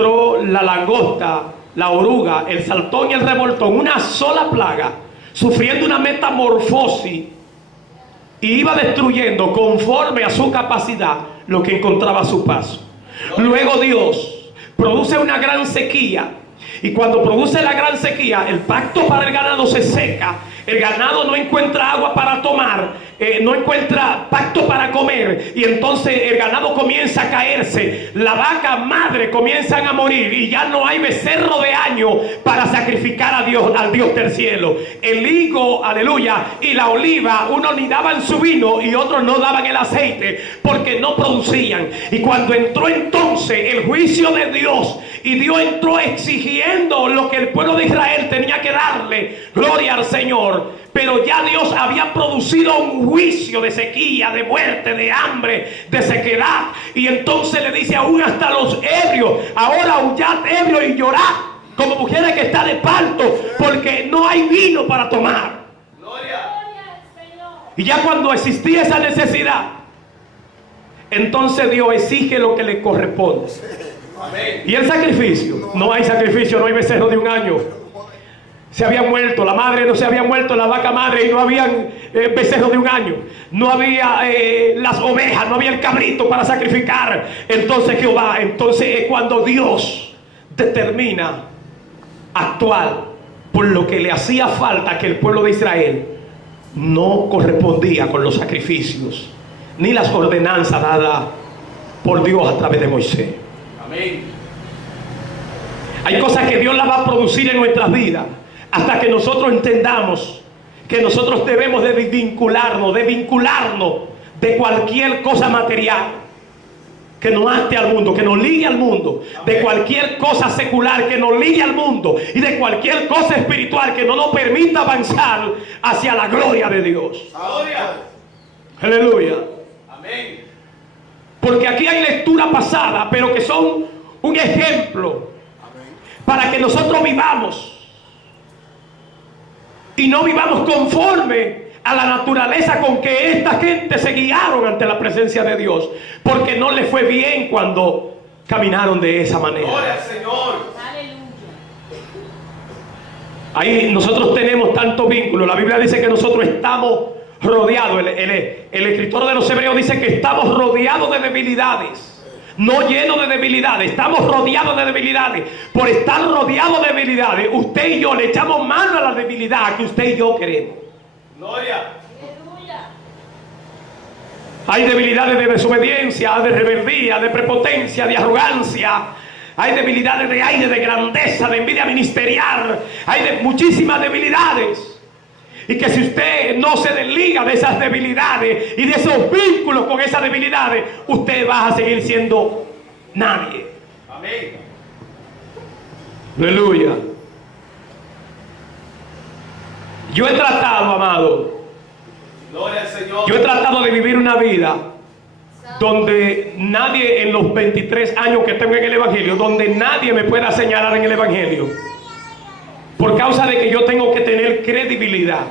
entró la langosta, la oruga, el saltón y el revoltón, una sola plaga, sufriendo una metamorfosis, y iba destruyendo conforme a su capacidad lo que encontraba a su paso. Luego Dios produce una gran sequía, y cuando produce la gran sequía, el pacto para el ganado se seca. El ganado no encuentra agua para tomar, no encuentra pacto para comer, y entonces el ganado comienza a caerse, la vaca madre comienzan a morir, y ya no hay becerro de año para sacrificar a Dios, al Dios del cielo. El higo, aleluya, y la oliva, unos ni daban su vino y otros no daban el aceite porque no producían. Y cuando entró entonces el juicio de Dios, y Dios entró exigiendo lo que el pueblo de Israel tenía que darle, gloria al Señor. Pero ya Dios había producido un juicio de sequía, de muerte, de hambre, de sequedad. Y entonces le dice aún hasta los ebrios: ahora aullad ebrios y llorad como mujeres que están de parto, porque no hay vino para tomar. Y ya cuando existía esa necesidad, entonces Dios exige lo que le corresponde. Y el sacrificio, no hay sacrificio, no hay becerro de un año. Se había muerto, la madre no se había muerto, la vaca madre, y no habían becerros de un año. No había las ovejas, no había el cabrito para sacrificar. Entonces Jehová, entonces es cuando Dios determina actuar por lo que le hacía falta, que el pueblo de Israel no correspondía con los sacrificios ni las ordenanzas dadas por Dios a través de Moisés. Amén. Hay cosas que Dios las va a producir en nuestras vidas hasta que nosotros entendamos que nosotros debemos de vincularnos de cualquier cosa material que nos ate al mundo, que nos ligue al mundo, de cualquier cosa secular que nos ligue al mundo, y de cualquier cosa espiritual que no nos permita avanzar hacia la gloria de Dios. Aleluya. Amén. Porque aquí hay lectura pasada, pero que son un ejemplo para que nosotros vivamos, y no vivamos conforme a la naturaleza con que esta gente se guiaron ante la presencia de Dios, porque no les fue bien cuando caminaron de esa manera. Gloria al Señor. Ahí nosotros tenemos tanto vínculo. La Biblia dice que nosotros estamos rodeados. El escritor de los Hebreos dice que estamos rodeados de debilidades. No llenos de debilidades, estamos rodeados de debilidades. Por estar rodeados de debilidades, usted y yo le echamos mano a la debilidad que usted y yo queremos. Gloria. Hay debilidades de desobediencia, de rebeldía, de prepotencia, de arrogancia. Hay debilidades de aire, de grandeza, de envidia ministerial. Hay muchísimas debilidades. Y que si usted no se desliga de esas debilidades y de esos vínculos con esas debilidades, usted va a seguir siendo nadie. Amén. Aleluya. Yo he tratado, amado, gloria al Señor, yo he tratado de vivir una vida donde nadie, en los 23 años que tengo en el Evangelio, donde nadie me pueda señalar en el Evangelio, por causa de que yo tengo que tener credibilidad.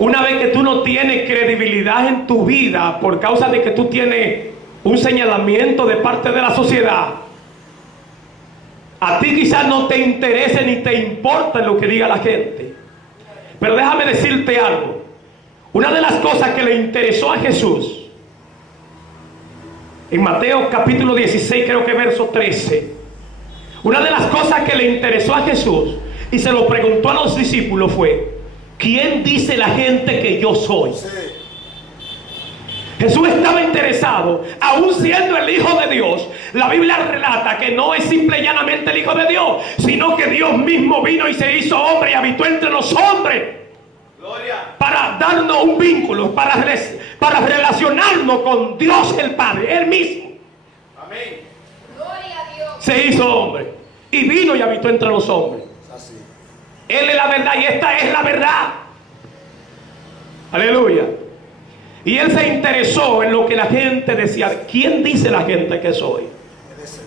Una vez que tú no tienes credibilidad en tu vida, por causa de que tú tienes un señalamiento de parte de la sociedad, a ti quizás no te interese ni te importa lo que diga la gente. Pero déjame decirte algo. Una de las cosas que le interesó a Jesús, en Mateo capítulo 16, creo que verso 13, una de las cosas que le interesó a Jesús y se lo preguntó a los discípulos fue: ¿quién dice la gente que yo soy? Sí. Jesús estaba interesado, aún siendo el Hijo de Dios. La Biblia relata que no es simple y llanamente el Hijo de Dios, sino que Dios mismo vino y se hizo hombre y habitó entre los hombres. Gloria. Para darnos un vínculo, para relacionarnos con Dios el Padre, Él mismo. Amén. Gloria a Dios. Se hizo hombre y vino y habitó entre los hombres. Así. Él es la verdad y esta es la verdad. Aleluya. Y Él se interesó en lo que la gente decía. ¿Quién dice la gente que soy?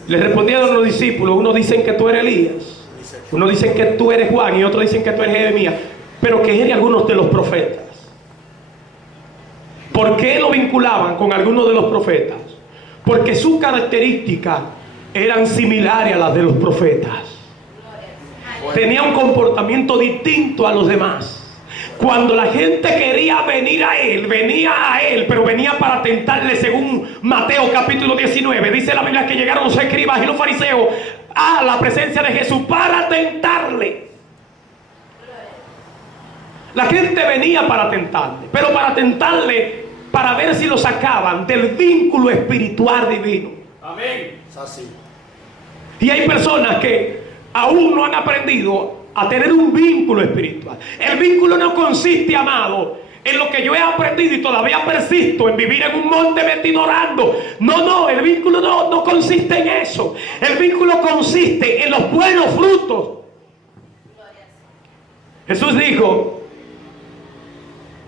Le respondieron los discípulos. Unos dicen que tú eres Elías, unos dicen que tú eres Juan, y otros dicen que tú eres Jeremías, pero que eres algunos de los profetas. ¿Por qué lo vinculaban con algunos de los profetas? Porque su característica eran similares a las de los profetas. Tenía un comportamiento distinto a los demás. Cuando la gente quería venir a él, venía a él, pero venía para tentarle, según Mateo capítulo 19. Dice la Biblia que llegaron los escribas y los fariseos a la presencia de Jesús para tentarle. La gente venía para tentarle, pero para tentarle, para ver si lo sacaban del vínculo espiritual divino. Amén. Es así. Y hay personas que aún no han aprendido a tener un vínculo espiritual. El vínculo no consiste, amado, en lo que yo he aprendido y todavía persisto en vivir en un monte metido orando. No, el vínculo no consiste en eso. El vínculo consiste en los buenos frutos. Jesús dijo,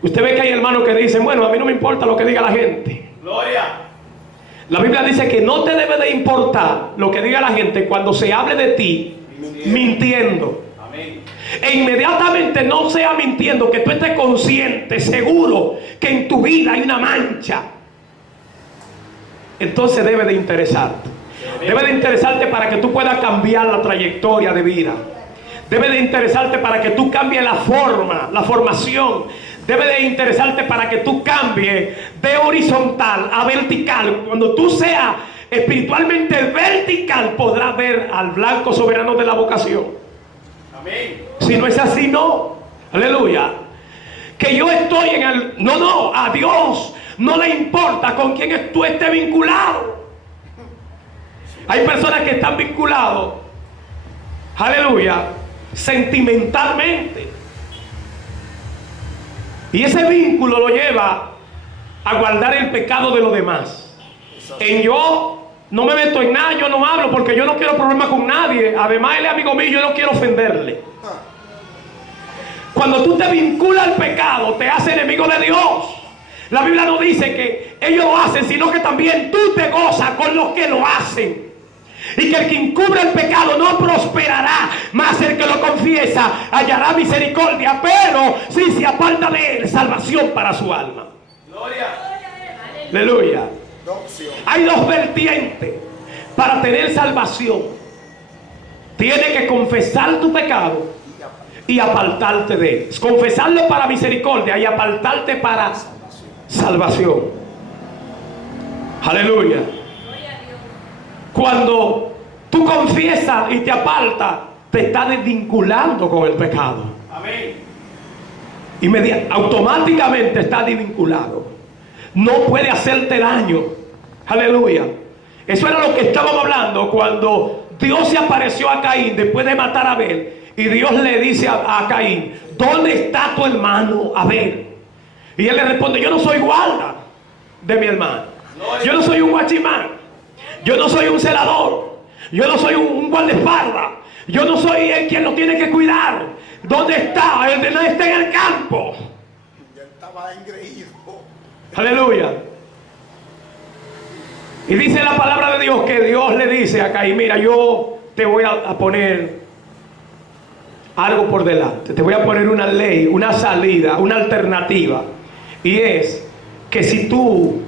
usted ve que hay hermanos que dicen, bueno, a mí no me importa lo que diga la gente. Gloria. La Biblia dice que no te debe de importar lo que diga la gente cuando se hable de ti mintiendo. E inmediatamente no sea mintiendo, que tú estés consciente, seguro que en tu vida hay una mancha. Entonces debe de interesarte. Debe de interesarte para que tú puedas cambiar la trayectoria de vida. Debe de interesarte para que tú cambies la forma, la formación. Debe de interesarte para que tú cambies de horizontal a vertical. Cuando tú seas espiritualmente vertical, podrás ver al blanco soberano de la vocación. Amén. Si no es así, no. Aleluya. Que yo estoy en el... No, a Dios no le importa con quién tú estés vinculado. Hay personas que están vinculados, aleluya, sentimentalmente. Y ese vínculo lo lleva a guardar el pecado de los demás. En yo no me meto en nada, yo no hablo porque yo no quiero problemas con nadie. Además, él es amigo mío, yo no quiero ofenderle. Cuando tú te vinculas al pecado, te haces enemigo de Dios. La Biblia no dice que ellos lo hacen, sino que también tú te gozas con los que lo hacen. Y que el que encubre el pecado no prosperará, mas el que lo confiesa hallará misericordia, pero si se aparta de él, salvación para su alma. Gloria. Aleluya. Hay dos vertientes para tener salvación. Tienes que confesar tu pecado y apartarte de él. Confesarlo para misericordia y apartarte para salvación. Aleluya. Cuando tú confiesas y te apartas, te estás desvinculando con el pecado. Amén. Automáticamente estás desvinculado. No puede hacerte daño. Aleluya. Eso era lo que estábamos hablando cuando Dios se apareció a Caín después de matar a Abel. Y Dios le dice a Caín, ¿dónde está tu hermano Abel? Y él le responde, yo no soy guarda de mi hermano. Yo no soy un guachimán. Yo no soy un celador. Yo no soy un guardaespaldas. Yo no soy el quien lo tiene que cuidar. ¿Dónde está? Él no está en el campo. Ya estaba engreído. Aleluya. Y dice la palabra de Dios que Dios le dice a Caín, mira, yo te voy a poner algo por delante. Te voy a poner una ley, una salida, una alternativa. Y es que si tú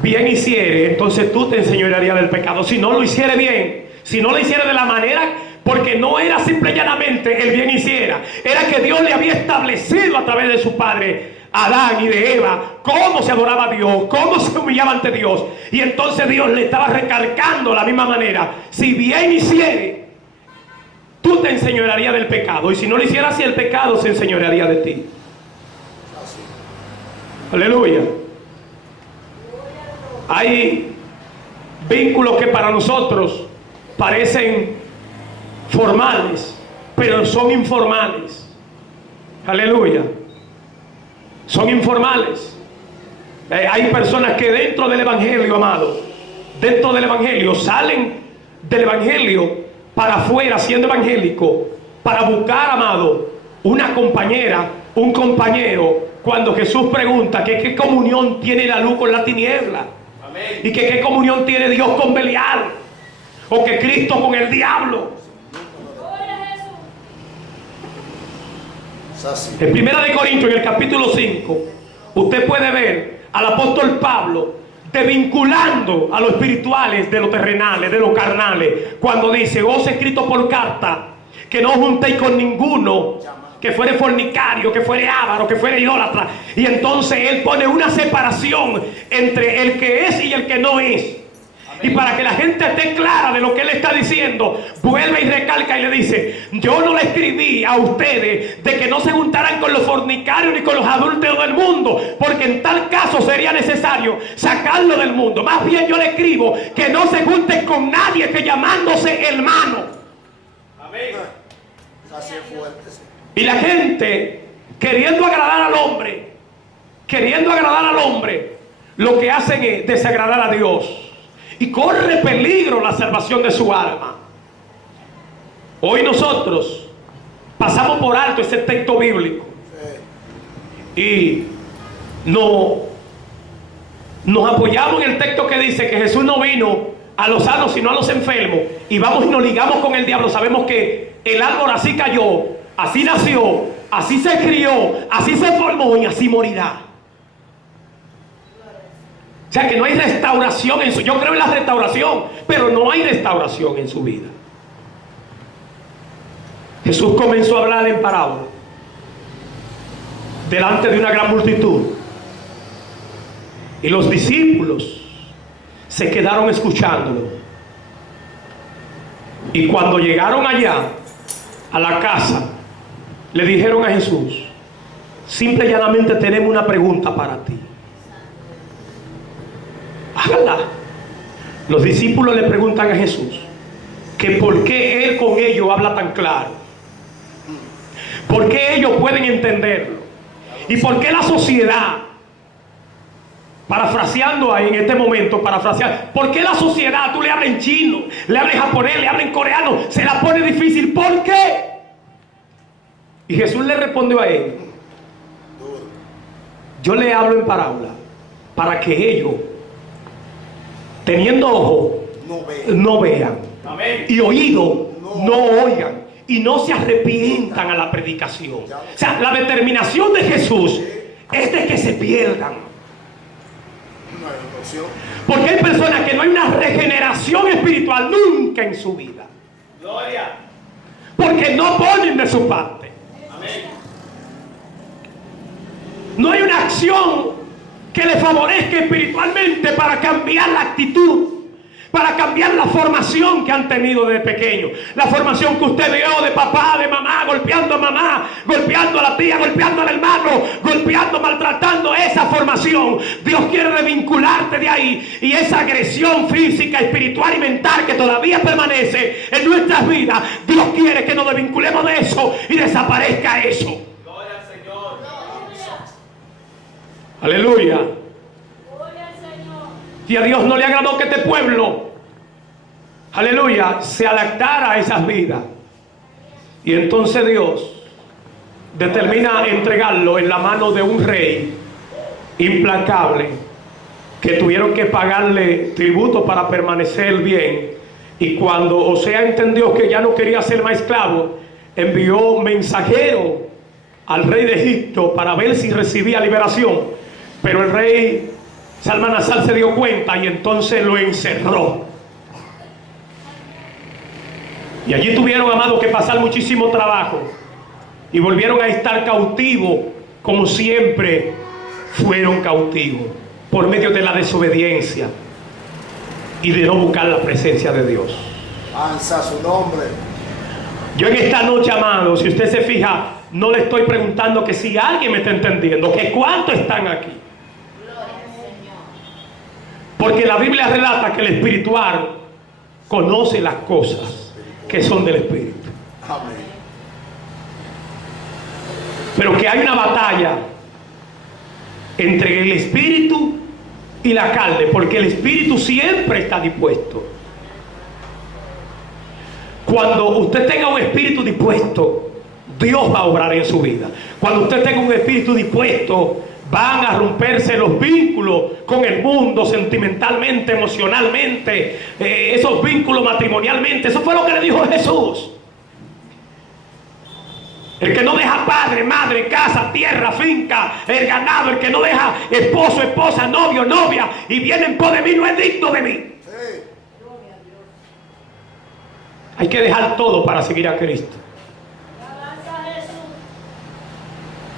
bien hiciere, entonces tú te enseñorearías del pecado. Si no lo hiciere bien, si no lo hiciere de la manera, porque no era simple y llanamente el bien hiciera, era que Dios le había establecido a través de su padre Adán y de Eva cómo se adoraba a Dios, cómo se humillaba ante Dios. Y entonces Dios le estaba recalcando la misma manera: si bien hiciere, tú te enseñorearías del pecado, y si no lo hicieras así, el pecado se enseñorearía de ti. Aleluya. Hay vínculos que para nosotros parecen formales, pero son informales. Aleluya. Son informales. Hay personas que dentro del evangelio, amado, dentro del evangelio, salen del evangelio para afuera siendo evangélico, para buscar, amado, una compañera, un compañero, cuando Jesús pregunta que qué comunión tiene la luz con la tiniebla. Amén. Y que qué comunión tiene Dios con Belial, o que Cristo con el diablo. En 1 Corintios, en el capítulo 5, usted puede ver al apóstol Pablo desvinculando a lo espirituales de lo terrenales, de lo carnales, cuando dice: os he escrito por carta que no os juntéis con ninguno que fuere fornicario, que fuere avaro, que fuere idólatra. Y entonces él pone una separación entre el que es y el que no es. Y para que la gente esté clara de lo que él está diciendo, vuelve y recalca y le dice: yo no le escribí a ustedes de que no se juntaran con los fornicarios ni con los adúlteros del mundo, porque en tal caso sería necesario sacarlo del mundo. Más bien yo le escribo que no se junten con nadie que llamándose hermano. Amén. Así es fuerte. Y la gente, queriendo agradar al hombre, lo que hacen es desagradar a Dios. Y corre peligro la salvación de su alma. Hoy nosotros pasamos por alto ese texto bíblico y nos apoyamos en el texto que dice que Jesús no vino a los sanos sino a los enfermos, y vamos y nos ligamos con el diablo. Sabemos que el árbol así cayó, así nació, así se crió, así se formó y así morirá. O sea que no hay restauración en su... Yo creo en la restauración, pero no hay restauración en su vida. Jesús comenzó a hablar en parábola delante de una gran multitud, y los discípulos se quedaron escuchándolo. Y cuando llegaron allá a la casa, le dijeron a Jesús: simple y llanamente tenemos una pregunta para ti. Hágala. Los discípulos le preguntan a Jesús que por qué él con ellos habla tan claro, por qué ellos pueden entenderlo, y por qué la sociedad, parafraseando ahí en este momento, por qué la sociedad, tú le hablas en chino, le hablas en japonés, le hablas en coreano, se la pone difícil. ¿Por qué? Y Jesús le respondió a él: yo le hablo en parábola para que ellos, teniendo ojo, no vean, y oído, no oigan, y no se arrepientan a la predicación. O sea, la determinación de Jesús es de que se pierdan. Porque hay personas que no hay una regeneración espiritual nunca en su vida. Gloria. Porque no ponen de su parte. Amén. No hay una acción que le favorezca espiritualmente para cambiar la actitud, para cambiar la formación que han tenido desde pequeño. La formación que usted vio de papá, de mamá, golpeando a mamá, golpeando a la tía, golpeando al hermano, golpeando, maltratando. Esa formación, Dios quiere desvincularte de ahí. Y esa agresión física, espiritual y mental que todavía permanece en nuestras vidas, Dios quiere que nos desvinculemos de eso y desaparezca eso. Gloria al Señor. Aleluya. Y a Dios no le agradó que este pueblo, aleluya, se adaptara a esas vidas. Y entonces Dios determina entregarlo en la mano de un rey implacable, que tuvieron que pagarle tributo para permanecer bien. Y cuando Osea entendió que ya no quería ser más esclavo, envió mensajero al rey de Egipto para ver si recibía liberación. Pero el rey Salmanasar se dio cuenta y entonces lo encerró. Y allí tuvieron, amados, que pasar muchísimo trabajo, y volvieron a estar cautivos como siempre fueron cautivos, por medio de la desobediencia y de no buscar la presencia de Dios. Alza su nombre. Yo en esta noche, amados, si usted se fija, no le estoy preguntando que si alguien me está entendiendo, que cuántos están aquí. Porque la Biblia relata que el espiritual conoce las cosas que son del espíritu. Amén. Pero que hay una batalla entre el espíritu y la carne, porque el espíritu siempre está dispuesto. Cuando usted tenga un espíritu dispuesto, Dios va a obrar en su vida. Cuando usted tenga un espíritu dispuesto, van a romperse los vínculos con el mundo, sentimentalmente, emocionalmente, esos vínculos matrimonialmente. Eso fue lo que le dijo Jesús. El que no deja padre, madre, casa, tierra, finca, el ganado, el que no deja esposo, esposa, novio, novia, y viene en pos de mí, no es digno de mí. Sí. Hay que dejar todo para seguir a Cristo.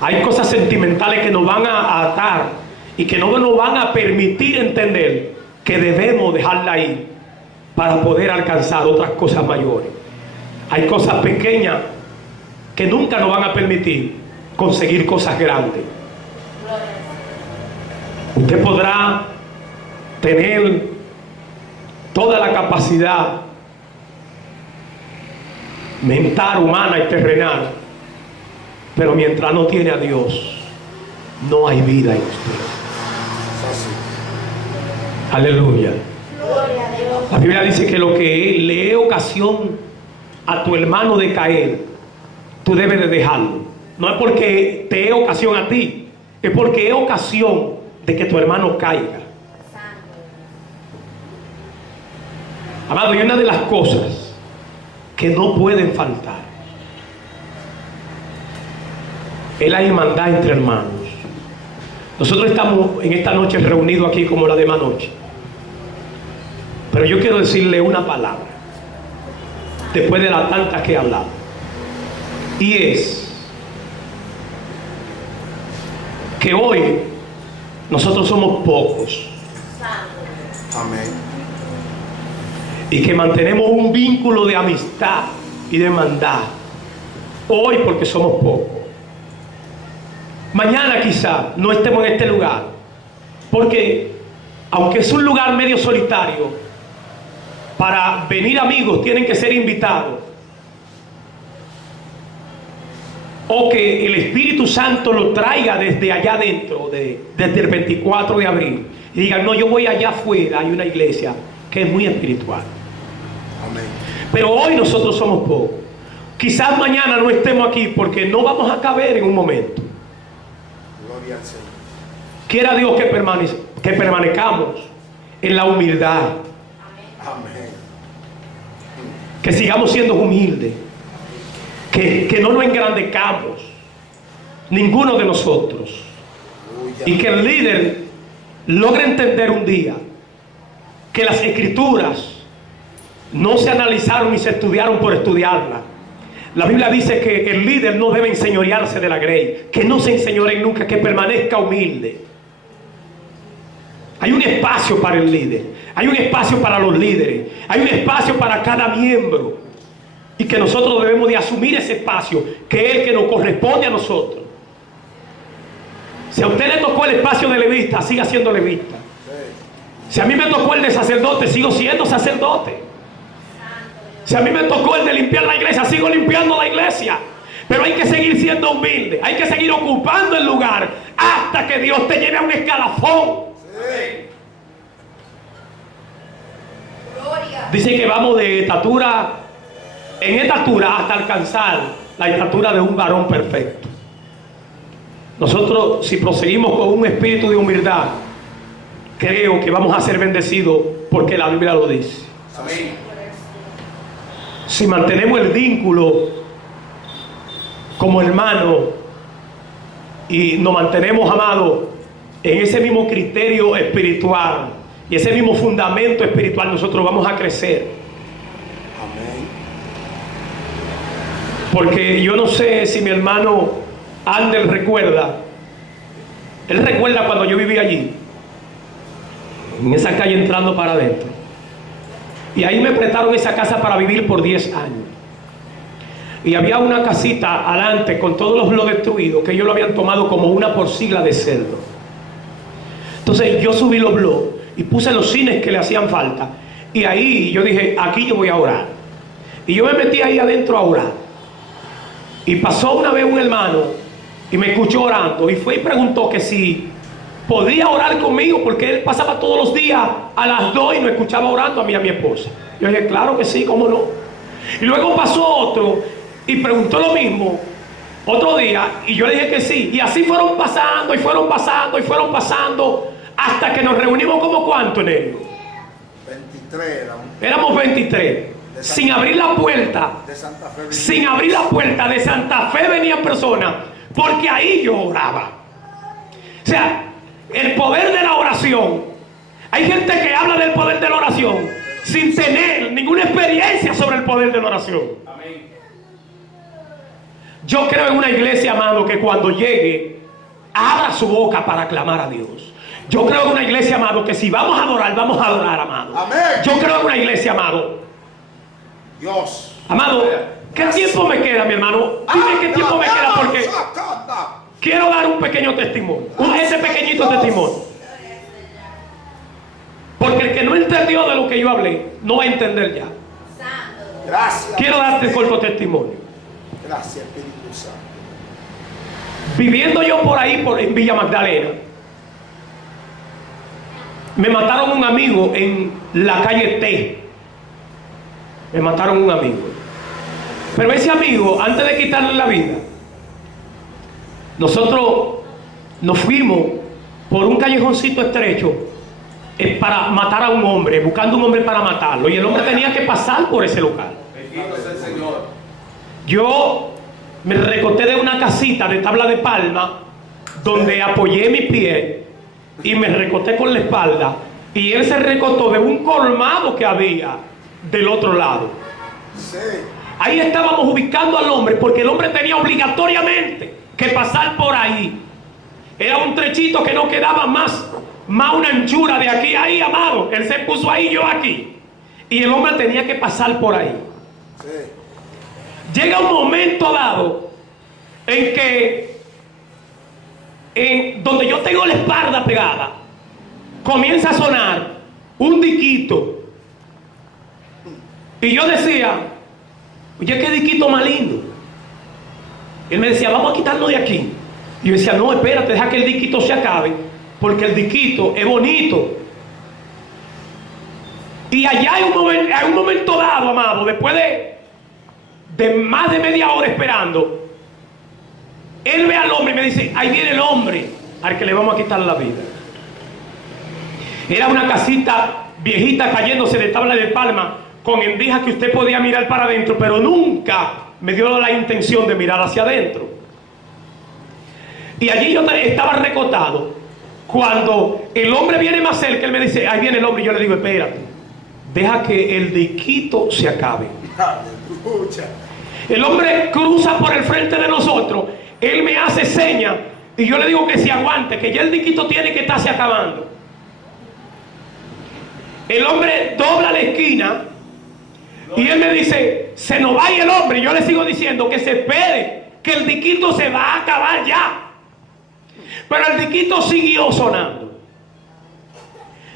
Hay cosas sentimentales que nos van a atar y que no nos van a permitir entender que debemos dejarla ahí para poder alcanzar otras cosas mayores. Hay cosas pequeñas que nunca nos van a permitir conseguir cosas grandes. Usted podrá tener toda la capacidad mental, humana y terrenal, pero mientras no tiene a Dios, no hay vida en usted. Aleluya. La Biblia dice que lo que le dé ocasión a tu hermano de caer, tú debes de dejarlo. No es porque te dé ocasión a ti, es porque es ocasión de que tu hermano caiga. Amado, y una de las cosas que no pueden faltar es la hermandad entre hermanos. Nosotros estamos en esta noche reunidos aquí como la demás noche, pero yo quiero decirle una palabra después de las tantas que he hablado, y es que hoy nosotros somos pocos. Amén. Y que mantenemos un vínculo de amistad y de hermandad hoy porque somos pocos. Mañana quizá no estemos en este lugar, porque aunque es un lugar medio solitario, para venir amigos tienen que ser invitados, o que el Espíritu Santo lo traiga desde allá adentro, desde el 24 de abril, y digan, no, yo voy allá afuera, hay una iglesia que es muy espiritual. Amén. Pero hoy nosotros somos pocos. Quizás mañana no estemos aquí porque no vamos a caber en un momento. Gloria al Señor. Quiera Dios que permanezcamos en la humildad, Amén. que sigamos siendo humildes, que no nos engrandezcamos, ninguno de nosotros, y que el líder logre entender un día que las escrituras no se analizaron ni se estudiaron por estudiarlas. La Biblia dice que el líder no debe enseñorearse de la grey, que no se enseñoree nunca, que permanezca humilde. Hay un espacio para el líder, hay un espacio para los líderes, hay un espacio para cada miembro, y que nosotros debemos de asumir ese espacio, que es el que nos corresponde a nosotros. Si a usted le tocó el espacio de levita, siga siendo levita. Si a mí me tocó el de sacerdote, sigo siendo sacerdote. Si a mí me tocó el de limpiar la iglesia, sigo limpiando la iglesia. Pero hay que seguir siendo humilde, hay que seguir ocupando el lugar hasta que Dios te lleve a un escalafón. Dice que vamos de estatura en estatura hasta alcanzar la estatura de un varón perfecto. Nosotros, si proseguimos con un espíritu de humildad, creo que vamos a ser bendecidos porque la Biblia lo dice. Amén. Si mantenemos el vínculo como hermanos y nos mantenemos, amados, en ese mismo criterio espiritual y ese mismo fundamento espiritual, nosotros vamos a crecer. Amén. Porque yo no sé si mi hermano Ander recuerda, él recuerda cuando yo vivía allí, en esa calle entrando para adentro, y ahí me prestaron esa casa para vivir por 10 años, y había una casita adelante con todos los blogs destruidos que ellos lo habían tomado como una porcila de cerdo. Entonces yo subí los blogs y puse los cines que le hacían falta, y ahí yo dije, aquí yo voy a orar, y yo me metí ahí adentro a orar, y pasó una vez un hermano y me escuchó orando y fue y preguntó que si podía orar conmigo, porque él pasaba todos los días a las 2 y nos escuchaba orando a mí y a mi esposa. Yo dije, claro que sí, cómo no. Y luego pasó otro y preguntó lo mismo otro día, y yo le dije que sí, y así fueron pasando y fueron pasando y fueron pasando hasta que nos reunimos. ¿Como cuánto en él? 23 éramos. Éramos 23. sin abrir la puerta, De Santa Fe. sin abrir la puerta de Santa Fe venían personas, porque ahí yo oraba. O sea, el poder de la oración. Hay gente que habla del poder de la oración sin tener ninguna experiencia sobre el poder de la oración. Amén. Yo creo en una iglesia, amado, que cuando llegue, abra su boca para clamar a Dios. Yo creo en una iglesia, amado, que si vamos a adorar, amado. Amén. Yo creo en una iglesia, amado. Dios. Amado, ¿qué tiempo me queda, mi hermano? Dime qué tiempo me queda, porque quiero dar un pequeño testimonio. Ese pequeñito testimonio. Porque el que no entendió de lo que yo hablé, no va a entender ya. Gracias. Quiero darte el corto testimonio. Gracias, Espíritu Santo. Viviendo yo por ahí, en Villa Magdalena, me mataron un amigo en la calle T. Me mataron un amigo. Pero ese amigo, antes de quitarle la vida, nosotros nos fuimos por un callejoncito estrecho para matar a un hombre, buscando un hombre para matarlo. Y el hombre tenía que pasar por ese local. Bendito sea el Señor. Yo me recosté de una casita de tabla de palma, donde apoyé mi pie y me recosté con la espalda, y él se recostó de un colmado que había del otro lado. Sí. Ahí estábamos ubicando al hombre, porque el hombre tenía obligatoriamente que pasar por ahí. Era un trechito que no quedaba más una anchura de aquí a ahí, amado. Él se puso ahí, yo aquí, y el hombre tenía que pasar por ahí. Sí. Llega un momento dado en que donde yo tengo la espalda pegada, comienza a sonar un diquito. Y yo decía, oye, qué diquito más lindo. Él me decía, vamos a quitarnos de aquí. Y yo decía, no, espérate, deja que el diquito se acabe, porque el diquito es bonito. Y allá hay un momento dado, amado, después de más de media hora esperando, él ve al hombre y me dice, ahí viene el hombre al que le vamos a quitar la vida. Era una casita viejita cayéndose de tabla de palma, con endijas que usted podía mirar para adentro, pero nunca me dio la intención de mirar hacia adentro. Y allí yo estaba recostado. Cuando el hombre viene más cerca, él me dice, ahí viene el hombre, y yo le digo, espérate, deja que el diquito se acabe. Aleluya. El hombre cruza por el frente de nosotros, él me hace señas, y yo le digo que se aguante, que ya el diquito tiene que estarse acabando. El hombre dobla la esquina, y él me dice, se nos va el hombre, y yo le sigo diciendo que se espere, que el diquito se va a acabar ya. Pero el diquito siguió sonando.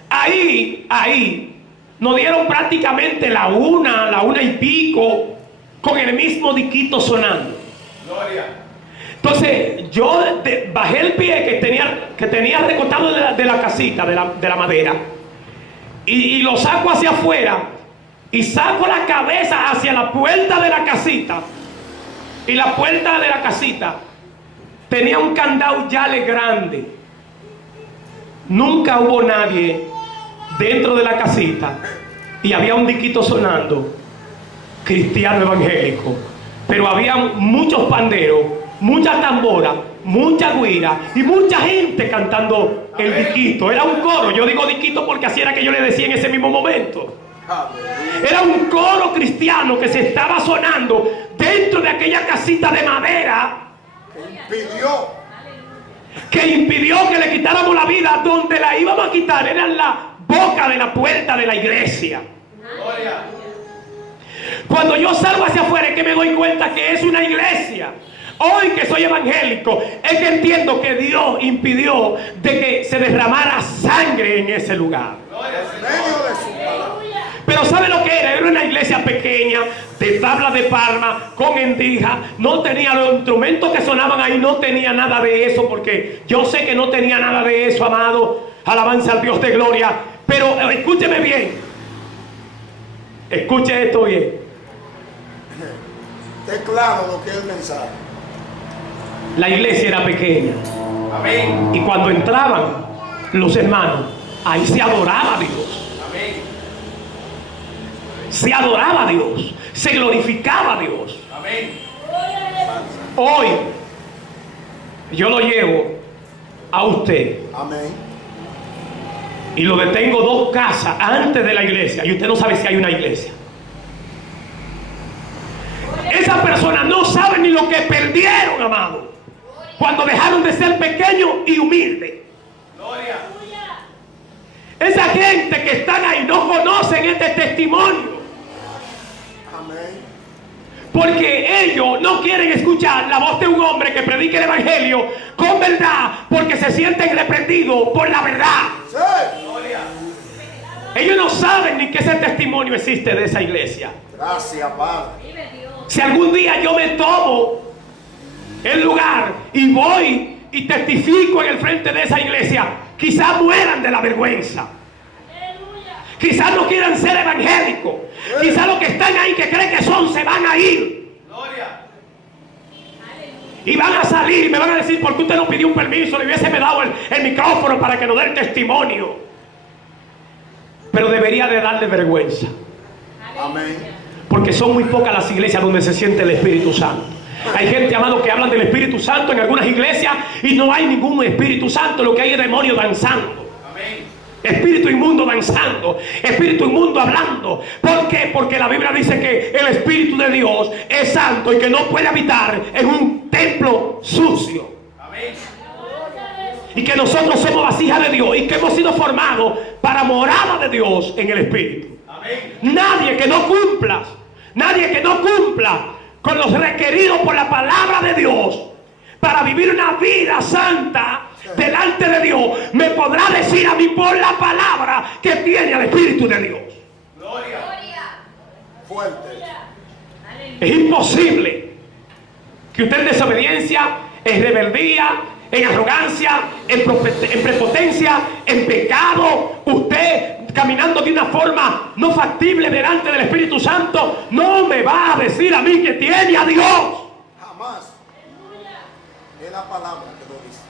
Ahí nos dieron prácticamente la una y pico, con el mismo diquito sonando. Gloria. Entonces yo bajé el pie que tenía recortado de la casita, de la madera, y lo saco hacia afuera, y saco la cabeza hacia la puerta de la casita, y la puerta de la casita tenía un candado llave grande. Nunca hubo nadie dentro de la casita, y había un diquito sonando, cristiano evangélico, pero había muchos panderos, muchas tamboras, mucha guira y mucha gente cantando el diquito. Era un coro, yo digo diquito porque así era que yo le decía en ese mismo momento. Era un coro cristiano que se estaba sonando dentro de aquella casita de madera, que impidió que le quitáramos la vida. Donde la íbamos a quitar era en la boca de la puerta de la iglesia. Gloria. Cuando yo salgo hacia afuera es que me doy cuenta que es una iglesia. Hoy que soy evangélico, es que entiendo que Dios impidió de que se derramara sangre en ese lugar. Gloria al Señor de su palabra. Pero ¿sabe lo que era? Era una iglesia pequeña, de tabla de palma, con endija. No tenía los instrumentos que sonaban ahí, no tenía nada de eso, porque yo sé que no tenía nada de eso, amado. Alabanza al Dios de gloria. Pero escúcheme bien. Escuche esto bien. Es claro lo que es el mensaje. La iglesia era pequeña. Amén. Y cuando entraban los hermanos, ahí se adoraba a Dios. Amén. se adoraba a Dios, se glorificaba a Dios. Amén. Hoy yo lo llevo a usted Amén. y lo detengo 2 casas antes de la iglesia y usted no sabe si hay una iglesia. Esas personas no saben ni lo que perdieron, amado, cuando dejaron de ser pequeños y humildes. Gloria. Esa gente que están ahí no conocen este testimonio, Amén. porque ellos no quieren escuchar la voz de un hombre que predique el evangelio con verdad, porque se sienten reprendidos por la verdad. Sí. Gloria. Ellos no saben ni que ese testimonio existe de esa iglesia. Gracias, Padre. Si algún día yo me tomo el lugar y voy y testifico en el frente de esa iglesia, quizás mueran de la vergüenza. Quizás no quieran ser evangélicos. Quizás los que están ahí que creen que son se van a ir. Gloria. Y van a salir y me van a decir: ¿por qué usted no pidió un permiso? Le hubiese dado el micrófono para que nos dé el testimonio. Pero debería de darle vergüenza, Amén. porque son muy pocas las iglesias donde se siente el Espíritu Santo. Hay gente, amado, que hablan del Espíritu Santo en algunas iglesias y no hay ningún Espíritu Santo. Lo que hay es demonio danzando, Amén. espíritu inmundo danzando, espíritu inmundo hablando. ¿Por qué? Porque la Biblia dice que el Espíritu de Dios es santo y que no puede habitar en un templo sucio. Amén. Y que nosotros somos vasijas de Dios y que hemos sido formados para morada de Dios en el Espíritu. Amén. Nadie que no cumpla con los requeridos por la palabra de Dios para vivir una vida santa delante de Dios me podrá decir a mí por la palabra que tiene al Espíritu de Dios. Gloria. Fuerte. Es imposible que usted en desobediencia, en rebeldía, en arrogancia, en prepotencia, en pecado, usted caminando de una forma no factible delante del Espíritu Santo, no me va a decir a mí que tiene a Dios. Jamás. Es la palabra que lo dice.